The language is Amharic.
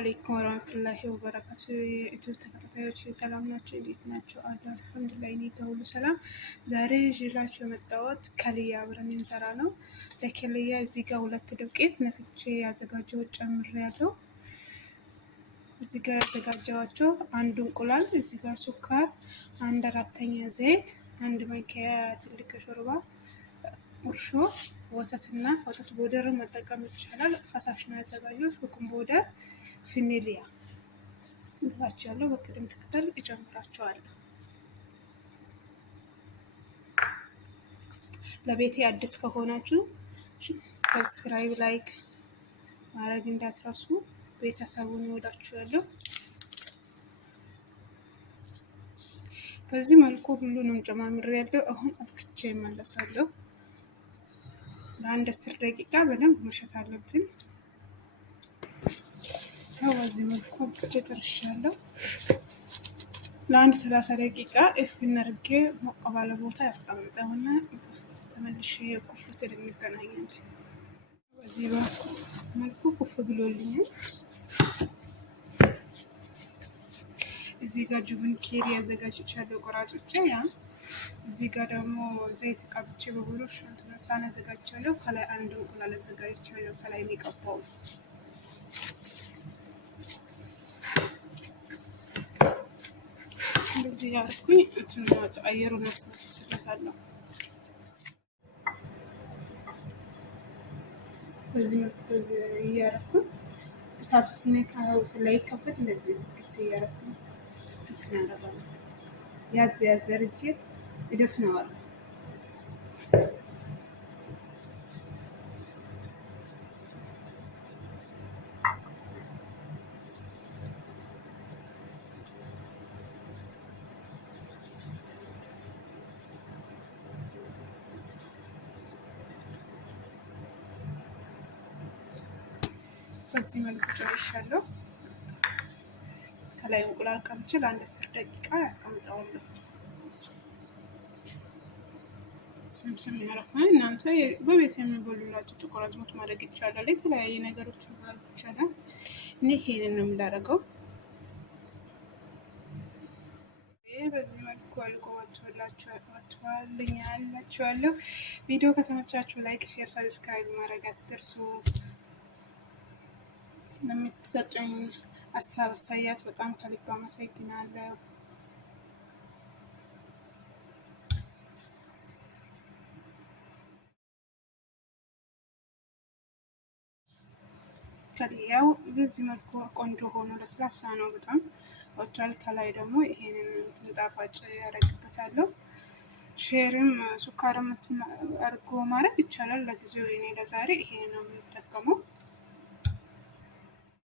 አለይኩም ወራህመቱላሂ ወበረካቱ። የዩቲዩብ ተከታታዮች ሰላም ናቸው? እንዴት ናቸው? አለ አልሐምዱሊላህ፣ እኔ ጋር ሁሉ ሰላም። ዛሬ ይዤላችሁ የመጣሁት ከልያ አብረን እንሰራ ነው። ለከልያ እዚህ ጋር 2 ዱቄት ነፍቼ ያዘጋጀሁት ጨምሬያለሁ። እዚህ ጋር ያዘጋጀኋቸው 1 እንቁላል፣ እዚህ ጋር ሱካር፣ 1/4ኛ ዘይት፣ 1 ማንኪያ ትልቅ ሾርባ እርሾ፣ ወተትና ወተት ቦደር መጠቀም ይቻላል። ፈሳሽ ነው ያዘጋጀሁት። ኩኪንግ ቦደር፣ ፊኒሊያ እዛቻለሁ። በቅደም ተከተል እጨምራቸዋለሁ። ለቤቴ አዲስ ከሆናችሁ ሰብስክራይብ፣ ላይክ ማድረግ እንዳትረሱ። ቤተሰቡን እወዳችኋለሁ። በዚህ መልኩ ሁሉንም ጨማምሬያለሁ። አሁን አብክቼ እመለሳለሁ። ለአንድ 10 ደቂቃ በደንብ መሸት አለብን። ያው በዚህ መልኩ አብክቼ ጨርሻለሁ። ለአንድ 30 ደቂቃ እፍን አድርጌ ሞቅ ባለ ቦታ ያስቀምጠውና ተመልሼ ኩፍ ስል እንገናኛለን። በዚህ መልኩ ኩፍ ብሎልኛል። እዚህ ጋር ጁብን ኬሪ ያዘጋጅቻለሁ ቆራጮቼ። እዚህ ጋር ደግሞ ዘይት ቀብቼ በቡሩሽ ሳህን አዘጋጅቻለሁ። ከላይ 1 እንቁላል አዘጋጅቻለሁ። ከላይ የሚቀባው እንደዚህ ያርኩኝ እንትንዋጥ አየሩን አስነፍስበታለሁ። በዚህ መልኩ እያረኩ እሳቱ ሲነካው ስለይከፈት እንደዚህ ዝግት እያረኩ ያዝ ያዝ አድርጌ እደፍነዋለሁ። በዚህ መልኩ ጨርሻለሁ። ከላይ እንቁላል ቀብቼ ለአንድ 10 ደቂቃ ያስቀምጠዋለሁ። ስምስም ያረኩኝ። እናንተ በቤት የሚበሉላችሁ ጥቁር አዝሙድ ማድረግ ይቻላል። የተለያየ ነገሮች ማድረግ ይቻላል። እኔ ይሄንን ነው የምዳረገው። በዚህ መልኩ አልቆዋችኋለሁ። ቪዲዮ ከተመቻችሁ ላይክ፣ ሼር፣ ሰብስክራይብ ማድረግ አትርሱ። ለምትሰጡኝ ሀሳብ አስተያየት በጣም ከልብ አመሰግናለሁ። ከልያው በዚህ መልኩ ቆንጆ ሆኖ ለስላሳ ነው በጣም ወጥቷል። ከላይ ደግሞ ይሄንን ጣፋጭ ያደርግበታለሁ። ሼርም ሱካርም አድርጎ ማድረግ ይቻላል። ለጊዜው እኔ ለዛሬ ይሄን ነው የምጠቀመው።